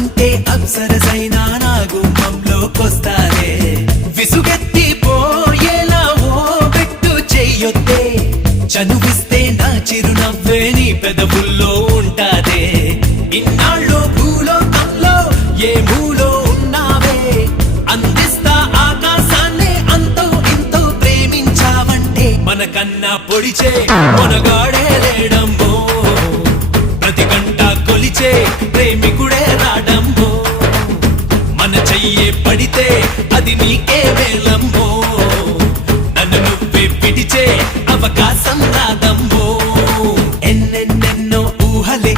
అంటే అప్సరసైనా నా గుమ్మంలోకొస్తారే విసుగెత్తి పోయేలా పెట్టు చెయ్యొత్తే చనువిస్తే నా చిరునవ్వే నీ పెదవుల్లో ఉంటాదే. ఇన్నాళ్ళు భూలో కంలో ఏ మూలో ఉన్నావే? అందిస్తా ఆకాశాన్నే అంతో ఇంతో ప్రేమించావంటే మనకన్నా పొడిచే మనగా నువ్వే పడితే అది నీకే వేలమ్మో. నన్ను నువ్వే పిడిచే అవకాశం రాదమ్మో. ఎన్నెన్నెన్నో ఊహలే